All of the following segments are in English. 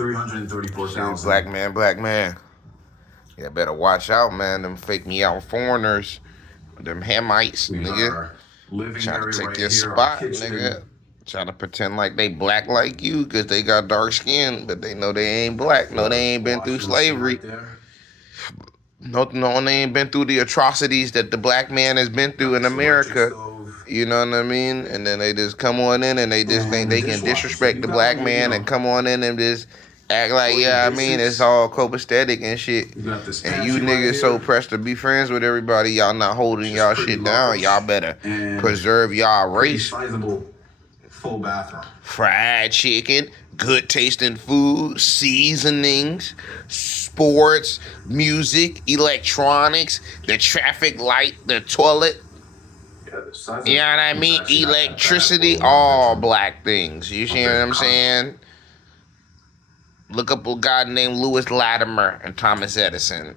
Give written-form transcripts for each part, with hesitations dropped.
334,000. Black man, black man. Yeah, better watch out, man. Them fake me out foreigners, them Hamites, We nigga. are living Trying to area take right your here, our spot, kitchen. nigga. Trying to pretend like they black like you because they got dark skin, but they know they ain't black. No, they ain't been through Washing machine slavery. right there. No, they ain't been through the atrocities that the black man has been through in Got this electric America. stove. You know what I mean? And then they just come on in and they just think And the they can dishwasher. So disrespect you the got all black your, man and come on in and just act like, all your yeah, I mean, it's basics. all copacetic and shit. You got this And you pantry right niggas so here. pressed to be friends with everybody, y'all not holding It's y'all pretty shit down. large Y'all better and preserve y'all pretty race. sizable full bathroom. Fried chicken, good tasting food, seasonings, sports, music, electronics, the traffic light, the toilet. Yeah, the size of You know what I it's mean? actually not that bad Electricity, for a all one-bedroom. black things. You see what I'm saying? Look up a guy named Lewis Latimer and Thomas Edison.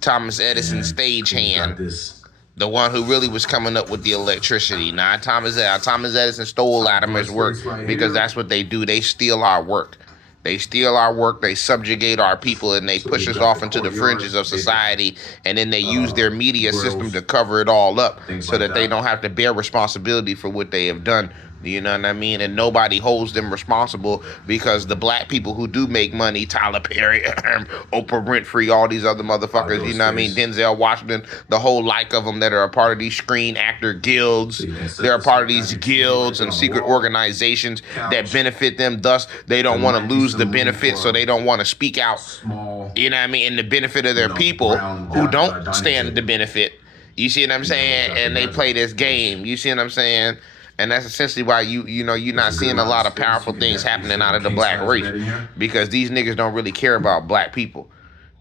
Thomas Edison's And you got stagehand, this the one who really was coming up with the electricity. Now, Thomas Edison stole Latimer's work space right because here. that's what they do. They steal our work. They steal our work, they subjugate our people, and they So push you us got off the into the courtyard, fringes of big, society, and then they use their media system grills, to cover it all up things so like that they that. don't have to bear responsibility for what they have done. You know what I mean? And nobody holds them responsible because the black people who do make money, Tyler Perry, Oprah Winfrey, all these other motherfuckers, you know what I mean? Space. Denzel Washington, the whole like of them that are a part of these screen actor guilds. So you can set They're a this part up, of these have your TV right guilds there and on the secret wall. organizations that Couch. benefit them. Thus, they don't There want to might be lose some the room benefit, so for they don't want to speak out. small, You know what I mean? In the benefit of their people brown who don't dining stand table. the benefit. You see what I'm saying? got the And they bedroom play this space. game. You see what I'm saying? And that's essentially why you're not It's a good seeing a amount lot of of space. powerful You can things definitely happening fit out a of the black king-size race bed in here. because these niggas don't really care about black people.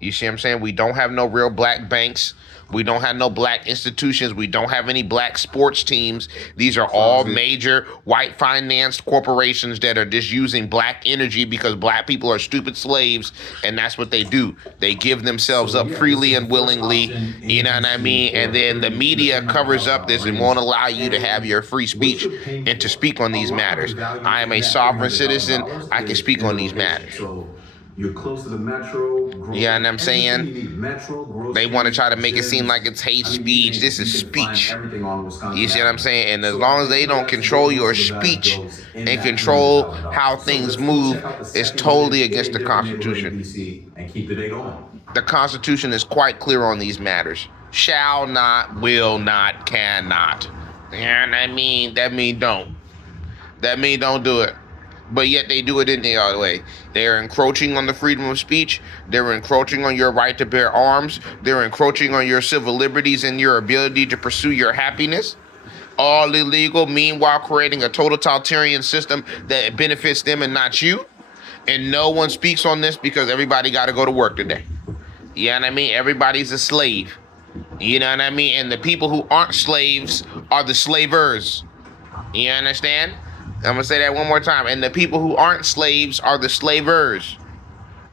You see what I'm saying? We don't have no real black banks. We don't have no black institutions. We don't have any black sports teams. These are all major white financed corporations that are just using black energy because black people are stupid slaves, and that's what they do. They give themselves up freely and willingly, you know what I mean? And then the media covers up this and won't allow you to have your free speech and to speak on these matters. I am a sovereign citizen. I can speak on these matters. So you're close to the metro. You know what I'm saying? You need metro, They want to try to make it seem like it's hate speech. This is speech. You see what I'm saying? And as long as they don't control your speech and control how things move, it's totally against the Constitution. And keep the day going. The Constitution is quite clear on these matters. Shall not, will not, cannot. You know what I mean? That mean don't. That mean don't do it. But yet they do it in the other way. They're encroaching on the freedom of speech. They're encroaching on your right to bear arms. They're encroaching on your civil liberties and your ability to pursue your happiness. All illegal, meanwhile creating a totalitarian system that benefits them and not you. And no one speaks on this because everybody got to go to work today. You know what I mean? Everybody's a slave. You know what I mean? And the people who aren't slaves are the slavers. You understand? I'm going to say that one more time. And the people who aren't slaves are the slavers.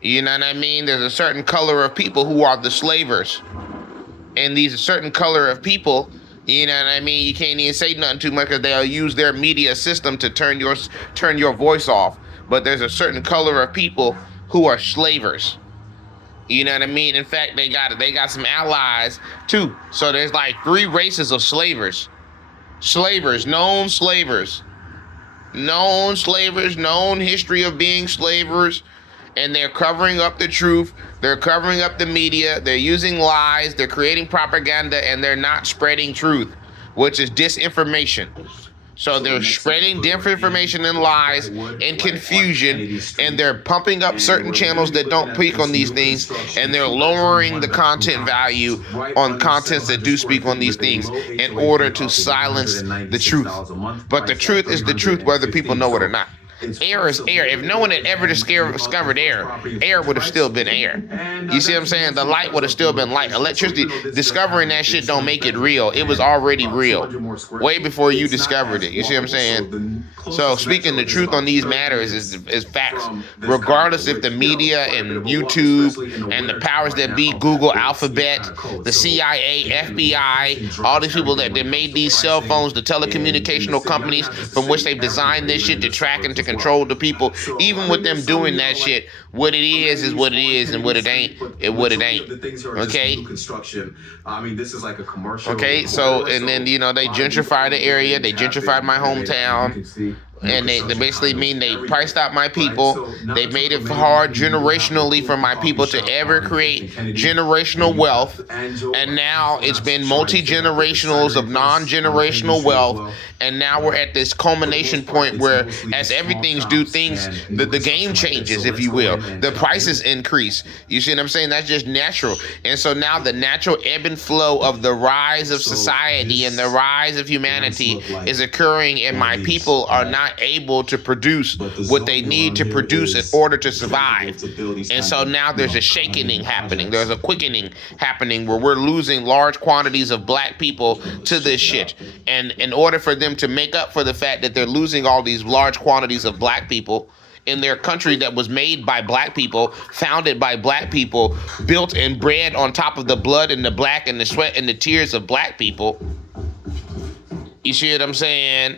You know what I mean? There's a certain color of people who are the slavers. And these certain color of people, you know what I mean? You can't even say nothing too much because they'll use their media system to turn your voice off. But there's a certain color of people who are slavers. You know what I mean? In fact, they got some allies too. So there's like 3 races of slavers. Slavers, known slavers. Known slavers, known history of being slavers, and they're covering up the truth. They're covering up the media. They're using lies. They're creating propaganda, and they're not spreading truth, which is disinformation. So they're spreading disinformation and lies and confusion, and they're pumping up certain channels that don't speak on these things, and they're lowering the content value on contents that do speak on these things in order to silence the truth. But the truth is the truth whether people know it or not. Air is air. If no one had ever discovered air, air would have still been air. You see what I'm saying? The light would have still been light. Electricity, discovering that shit don't make it real. It was already real way before you discovered it. You see what I'm saying? So speaking the truth on these matters is facts. Regardless if the media and YouTube and the powers that be, Google, Alphabet, the CIA, FBI, all these people that made these cell phones, the telecommunicational companies from which they've designed this shit to track and to control the people. So, Even I with mean, them there's some, doing you know, that like, shit, what it is what it is, and what it Kennedy ain't, Street, it but what it majority ain't. of the things are just Okay. new construction. I mean, this is like a commercial Okay, so corridor, and then you know a they lot of these gentrified old the area, they buildings have gentrified been my renovated. I mean, you hometown, can see new and they construction basically mean condos they everywhere, priced out my right? people. So now They that made you're it familiar hard with me, you have a generationally for cool my coffee people to shop ever on create 50 Kennedy, generational and you wealth. have Angel, And now and it's I'm been trying to say like the multi-generationals of cidery place on Kennedy non-generational Street as wealth. well. And now we're at this culmination Most part, point it's where mostly as small everything's do shops things, and the new game construction like this. changes, So if let's you go will. in and The check out the prices view. increase. You see what I'm saying? That's just natural. And so now the natural ebb and flow of the rise of So society and the this rise of does humanity look like is occurring, and one my of these, people are right? not able to produce But the what they zoning need around to here produce in is order to favorable survive. to build these And kinds so of, now you there's know, a shakening happening. projects. There's a quickening happening where we're losing large quantities of black people to this shit. And in order for them to make up for the fact that they're losing all these large quantities of black people in their country that was made by black people, founded by black people, built and bred on top of the blood and the black and the sweat and the tears of black people, you see what I'm saying?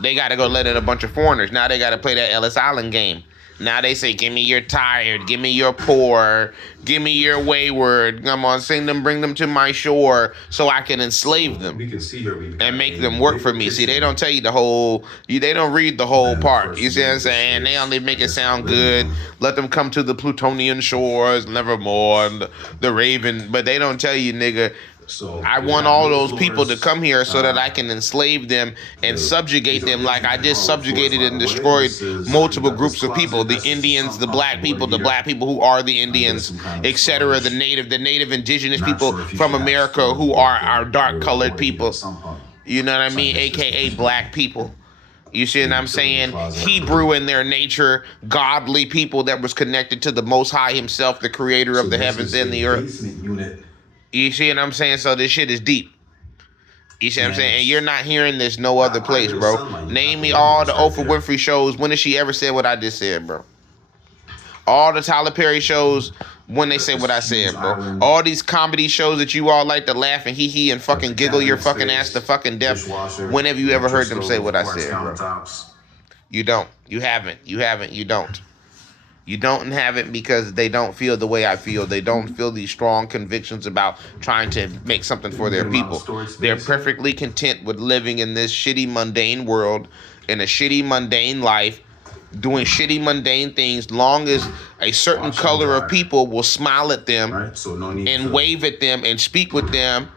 They got to go let in a bunch of foreigners. Now they got to play that Ellis Island game. Now they say, give me your tired, give me your poor, give me your wayward. Come on, sing them, bring them to my shore so I can enslave them We can see here we've got and make a them work for big me. See, they kitchen. don't tell you the whole, they don't read the whole And part. first You see what I'm this saying? They is, only make I it guess, sound our living good. room. Let them come to the Plutonian shores, nevermore, and the Raven. But they don't tell you, nigga, So I we've want got all new those people to floors. come here so that I can enslave them and The- subjugate these are them like I original just hardwood floors, subjugated by and the way. destroyed This is, multiple we've got this groups of people, closet. the That's just Indians, some the black people, comfortable the here. black people who are the I guess Indians, some kind of etc., the storage. native indigenous Not people sure if you from should have America storage who back are there our dark or colored maybe people. at some point. You know what I So I mean? guess this AKA is black people. You see what I'm utility saying? closet. Hebrew in their nature, godly people that was connected to the Most High Himself, the creator So of the this heavens is and a the earth. basement unit, You see what I'm saying? So this shit is deep. You see what I'm and saying? And it's you're not hearing this no other got place, ideal bro. sunlight. You Name got me the all the windows right Oprah there. Winfrey shows. When has she ever said what I just said, bro? All the Tyler Perry shows, when they say what I said, bro. All these comedy shows that you all like to laugh and hee and fucking giggle your fucking ass to fucking death. Dishwasher, When have you ever heard them electric say stove, what I quartz said, bro? countertops. You don't. You haven't. You haven't. You don't. You don't have it because they don't feel the way I feel. They don't feel these strong convictions about trying to make something for their Good amount of people. storage space They're here. perfectly content with living in this shitty, mundane world, in a shitty, mundane life, doing shitty, mundane things, long as a certain Wash and color of dry. people will smile at them Right, so no need and to wave at them and speak with them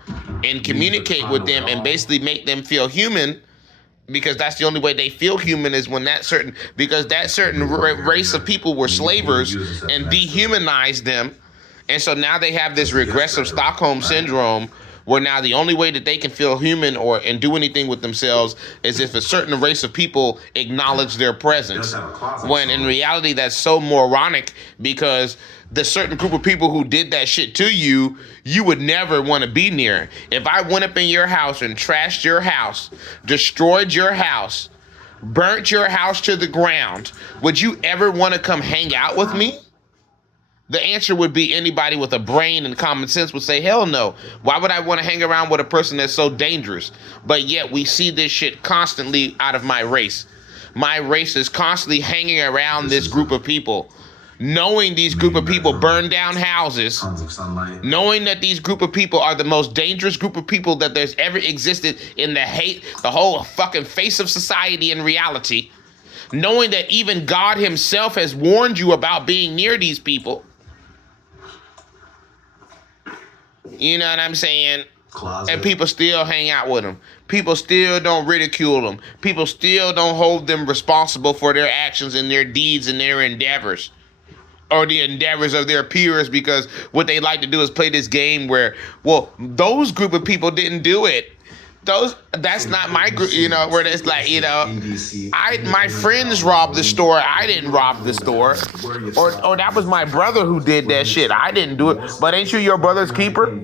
and communicate with them and basically make them feel human, because that's the only way they feel human is when that certain race of people were slavers and dehumanized them. And so now they have this regressive Stockholm syndrome where now the only way that they can feel human and do anything with themselves is if a certain race of people acknowledge their presence. When in reality, that's so moronic, because the certain group of people who did that shit to you, you would never want to be near. If I went up in your house and trashed your house, destroyed your house, burnt your house to the ground, would you ever want to come hang out with me? The answer would be anybody with a brain and common sense would say, hell no. Why would I want to hang around with a person that's so dangerous? But yet we see this shit constantly out of my race. My race is constantly hanging around this group of people, knowing these group of people burn down houses, tons of sunlight. knowing that these group of people are the most dangerous group of people that there's ever existed in the whole fucking face of society and reality, knowing that even God Himself has warned you about being near these people. You know what I'm saying? Closet. And people still hang out with them. People still don't ridicule them. People still don't hold them responsible for their actions and their deeds and their endeavors, or the endeavors of their peers, because what they like to do is play this game where, well, those group of people didn't do it. That's not my group, you know, where it's like, you know, my friends robbed the store, I didn't rob the store. Or that was my brother who did that shit. I didn't do it. But ain't you your brother's keeper?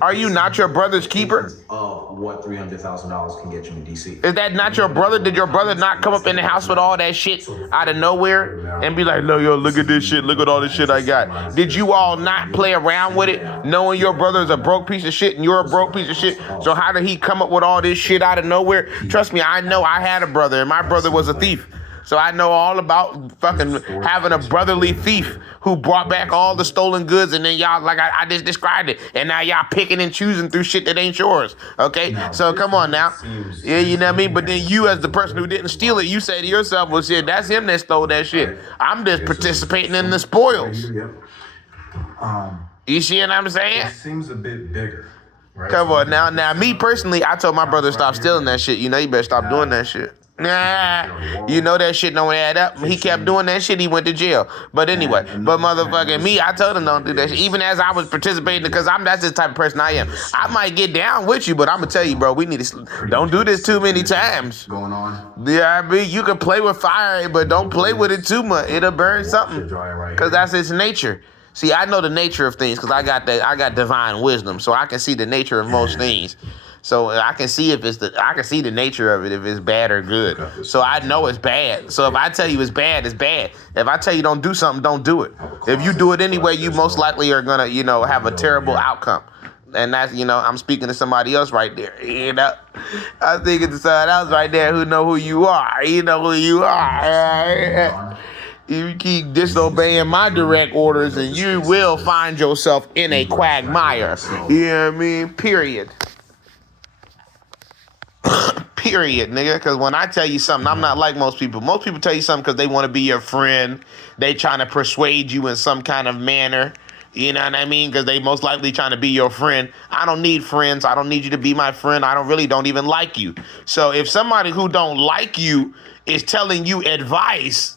Are you not your brother's keeper? Of what $300,000 can get you in DC. Is that not your brother? Did your brother not come up in the house with all that shit out of nowhere and be like, look at this shit, look at all this shit I got? Did you all not play around with it, knowing your brother is a broke piece of shit and you're a broke piece of shit? So how did he come up with all this shit out of nowhere? Trust me, I know I had a brother and my brother was a thief. So I know all about fucking having a brotherly thief who brought back all the stolen goods, and then y'all, like I just described it, and now y'all picking and choosing through shit that ain't yours. Okay, so come on now, yeah, you know what I mean. But then you, as the person who didn't steal it, you say to yourself, "Well, shit, that's him that stole that shit. I'm just participating in the spoils." You see what I'm saying? It seems a bit bigger. Right? Come on now. Now, me personally, I told my brother to stop stealing that shit. You know, you better stop doing that shit. Nah, you know that shit don't add up. He kept doing that shit. He went to jail. But anyway, but motherfucking me, I told him don't do that shit. Even as I was participating, because that's the type of person I am. I might get down with you, but I'm gonna tell you, bro, we need to don't do this too many times. Going on. Yeah, I mean, you can play with fire, but don't play with it too much. It'll burn something, because that's its nature. See, I know the nature of things because I got divine wisdom, so I can see the nature of most things. So I can see I can see the nature of it, if it's bad or good. So I know it's bad. So if I tell you it's bad, it's bad. If I tell you don't do something, don't do it. If you do it anyway, you most likely are gonna, have a terrible outcome. And that's, I'm speaking to somebody else right there. I'm speaking to somebody else right there who know who you are. You know who you are. You keep disobeying my direct orders, and you will find yourself in a quagmire. You know what I mean? Period. Period, nigga. Because when I tell you something, I'm not like most people. Most people tell you something because they want to be your friend. They trying to persuade you in some kind of manner. You know what I mean? Because they most likely trying to be your friend. I don't need friends. I don't need you to be my friend. I don't even like you. So if somebody who don't like you is telling you advice,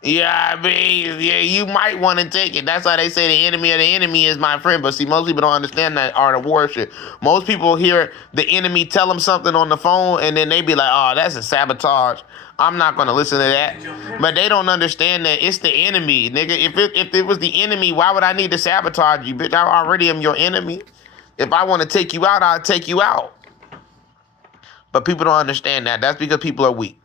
yeah, I mean, yeah, you might want to take it. That's why they say the enemy of the enemy is my friend. But see, most people don't understand that art of war shit. Most people hear the enemy tell them something on the phone, and then they be like, oh, that's a sabotage. I'm not going to listen to that. But they don't understand that it's the enemy, nigga. If it was the enemy, why would I need to sabotage you, bitch? I already am your enemy. If I want to take you out, I'll take you out. But people don't understand that. That's because people are weak.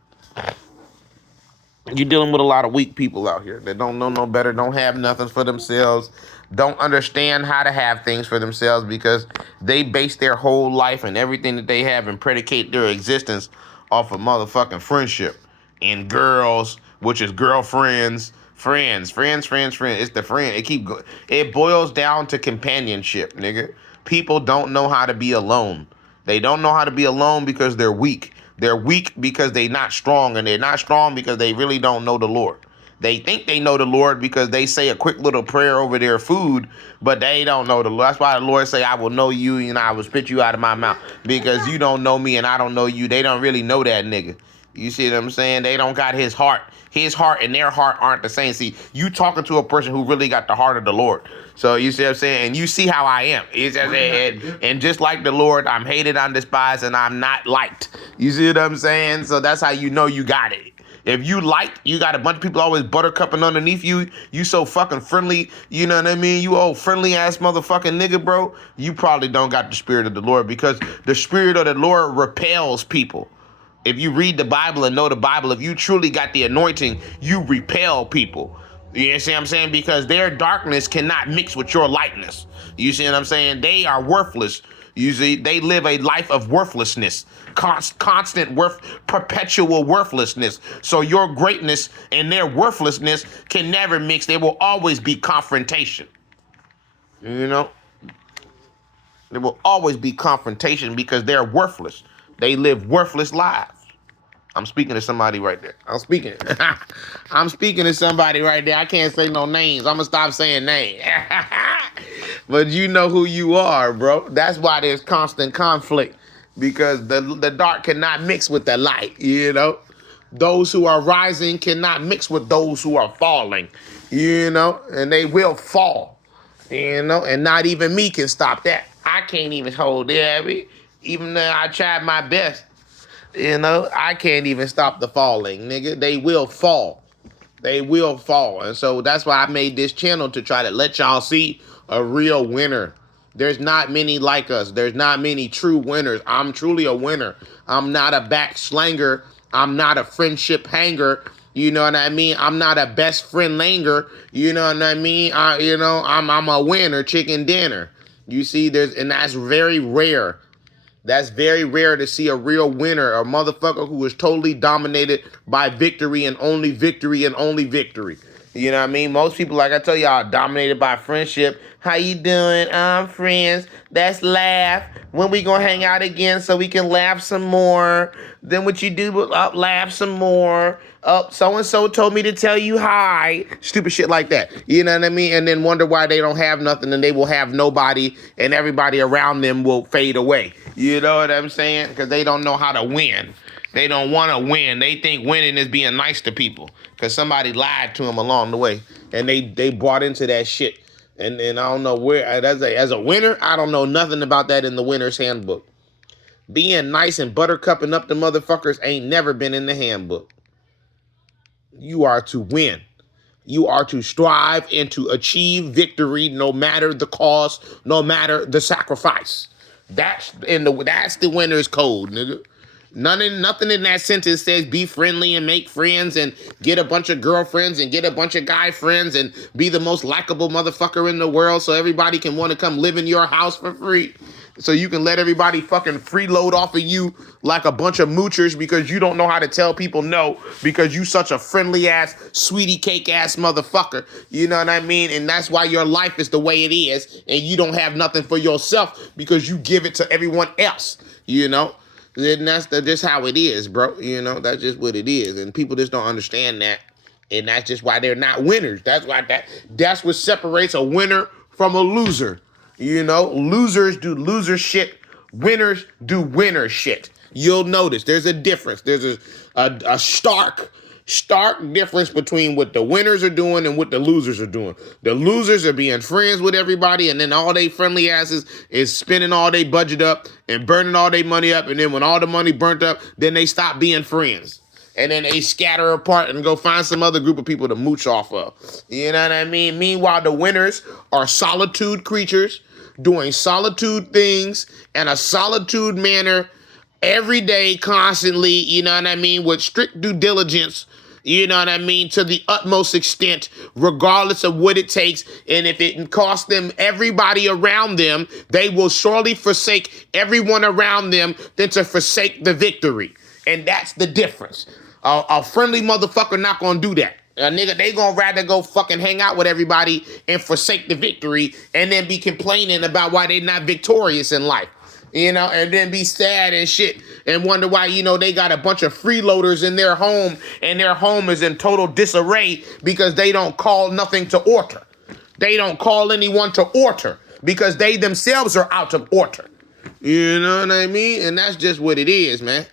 You're dealing with a lot of weak people out here that don't know no better, don't have nothing for themselves, don't understand how to have things for themselves because they base their whole life and everything that they have and predicate their existence off of motherfucking friendship and girls, which is girlfriends, friends. It's the friend. It boils down to companionship, nigga. People don't know how to be alone. They don't know how to be alone because they're weak. They're weak because they're not strong, and they're not strong because they really don't know the Lord. They think they know the Lord because they say a quick little prayer over their food, but they don't know the Lord. That's why the Lord say, I will know you, and I will spit you out of my mouth, because you don't know me and I don't know you. They don't really know that nigga. You see what I'm saying? They don't got his heart. His heart and their heart aren't the same. See, you talking to a person who really got the heart of the Lord. So you see what I'm saying? And you see how I am. And just like the Lord, I'm hated, I'm despised, and I'm not liked. You see what I'm saying? So that's how you know you got it. If you you got a bunch of people always buttercupping underneath you, you so fucking friendly, you know what I mean? You old friendly ass motherfucking nigga, bro. You probably don't got the spirit of the Lord, because the spirit of the Lord repels people. If you read the Bible and know the Bible, if you truly got the anointing, you repel people. You see what I'm saying? Because their darkness cannot mix with your lightness. You see what I'm saying? They are worthless. You see, they live a life of worthlessness, constant perpetual worthlessness. So your greatness and their worthlessness can never mix. There will always be confrontation. You know? There will always be confrontation because they're worthless. They live worthless lives. I'm speaking to somebody right there. I'm speaking to somebody right there. I can't say no names. I'm going to stop saying names. But you know who you are, bro. That's why there's constant conflict, because the dark cannot mix with the light, you know. Those who are rising cannot mix with those who are falling, you know, and they will fall, you know, and not even me can stop that. I can't even hold it. Even though I tried my best. You know, I can't even stop the falling, nigga. They will fall. They will fall. And so that's why I made this channel, to try to let y'all see a real winner. There's not many like us. There's not many true winners. I'm truly a winner. I'm not a backslanger. I'm not a friendship hanger. You know what I mean? I'm not a best friend langer. You know what I mean? I'm a winner, chicken dinner. You see, and that's very rare. That's very rare to see a real winner, a motherfucker who is totally dominated by victory and only victory and only victory. You know what I mean? Most people, like I tell y'all, are dominated by friendship. How you doing? I'm friends. Let's laugh. When we gonna hang out again so we can laugh some more? Then what you do, laugh some more. So-and-so told me to tell you hi. Stupid shit like that. You know what I mean? And then wonder why they don't have nothing and they will have nobody and everybody around them will fade away. You know what I'm saying? Because they don't know how to win. They don't want to win. They think winning is being nice to people because somebody lied to them along the way. And they bought into that shit. And I don't know where, as a winner, I don't know nothing about that in the winner's handbook. Being nice and buttercupping up the motherfuckers ain't never been in the handbook. You are to win. You are to strive and to achieve victory no matter the cost, no matter the sacrifice. That's the winner's code, nigga. Nothing in that sentence says be friendly and make friends and get a bunch of girlfriends and get a bunch of guy friends and be the most likable motherfucker in the world so everybody can want to come live in your house for free. So you can let everybody fucking freeload off of you like a bunch of moochers because you don't know how to tell people no because you such a friendly ass, sweetie cake ass motherfucker. You know what I mean? And that's why your life is the way it is and you don't have nothing for yourself because you give it to everyone else, you know? And that's just how it is, bro. You know, that's just what it is. And people just don't understand that. And that's just why they're not winners. That's what separates a winner from a loser. You know, losers do loser shit. Winners do winner shit. You'll notice there's a difference. There's a stark difference between what the winners are doing and what the losers are doing. The losers are being friends with everybody, and then all they friendly asses is spending all their budget up and burning all their money up, and then when all the money burnt up, then they stop being friends. And then they scatter apart and go find some other group of people to mooch off of. You know what I mean? Meanwhile, the winners are solitude creatures doing solitude things in a solitude manner every day, constantly, you know what I mean, with strict due diligence, you know what I mean, to the utmost extent, regardless of what it takes. And if it costs them everybody around them, they will surely forsake everyone around them than to forsake the victory. And that's the difference. A friendly motherfucker not gonna do that. A nigga, they gonna rather go fucking hang out with everybody and forsake the victory and then be complaining about why they not victorious in life. You know, and then be sad and shit and wonder why, you know, they got a bunch of freeloaders in their home and their home is in total disarray because they don't call nothing to order. They don't call anyone to order because they themselves are out of order. You know what I mean? And that's just what it is, man.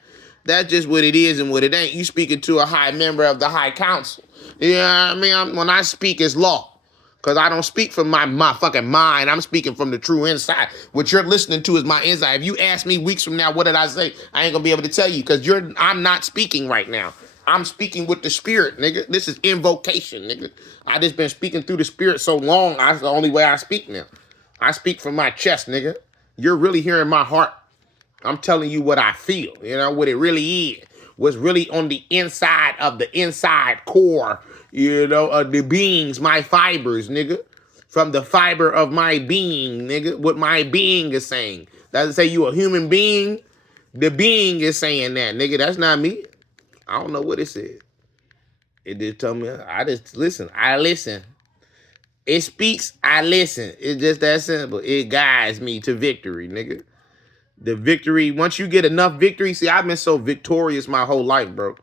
That's just what it is and what it ain't. You speaking to a high member of the High Council. You know what I mean? When I speak, it's law. Because I don't speak from my fucking mind. I'm speaking from the true inside. What you're listening to is my inside. If you ask me weeks from now, what did I say? I ain't going to be able to tell you because I'm not speaking right now. I'm speaking with the spirit, nigga. This is invocation, nigga. I just been speaking through the spirit so long, that's the only way I speak now. I speak from my chest, nigga. You're really hearing my heart. I'm telling you what I feel, you know, what it really is. What's really on the inside of the inside core, you know, of the beings, my fibers, nigga. From the fiber of my being, nigga. What my being is saying. Doesn't say you a human being. The being is saying that, nigga. That's not me. I don't know what it said. It just told me, I just listen. I listen. It speaks, I listen. It's just that simple. It guides me to victory, nigga. The victory, once you get enough victory, see, I've been so victorious my whole life, bro,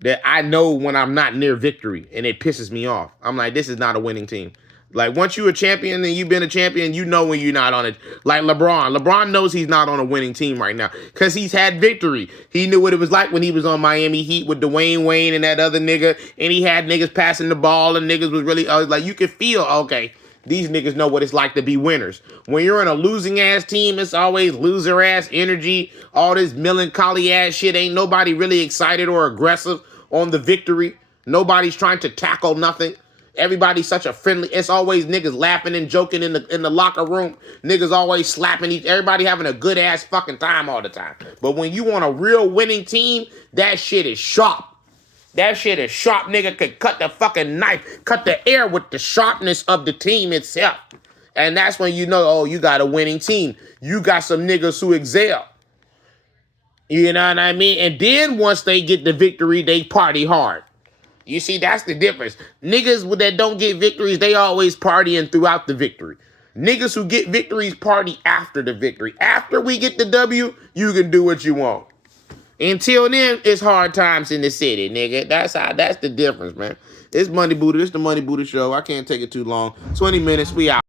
that I know when I'm not near victory and it pisses me off. I'm like, this is not a winning team. Like, once you're a champion and you've been a champion, you know when you're not on it. Like LeBron. LeBron knows he's not on a winning team right now because he's had victory. He knew what it was like when he was on Miami Heat with Dwayne Wade and that other nigga, and he had niggas passing the ball and niggas was really, like, you could feel, okay, these niggas know what it's like to be winners. When you're in a losing-ass team, it's always loser-ass energy, all this melancholy-ass shit. Ain't nobody really excited or aggressive on the victory. Nobody's trying to tackle nothing. Everybody's such a friendly. It's always niggas laughing and joking in the locker room. Niggas always slapping everybody having a good-ass fucking time all the time. But when you on a real winning team, that shit is sharp. That shit is sharp, nigga. Could cut the fucking knife, cut the air with the sharpness of the team itself. And that's when you know, oh, you got a winning team. You got some niggas who excel. You know what I mean? And then once they get the victory, they party hard. You see, that's the difference. Niggas that don't get victories, they always partying throughout the victory. Niggas who get victories party after the victory. After we get the W, you can do what you want. Until then, it's hard times in the city, nigga. That's the difference, man. It's Money Buddha. It's the Money Buddha show. I can't take it too long. 20 minutes, we out.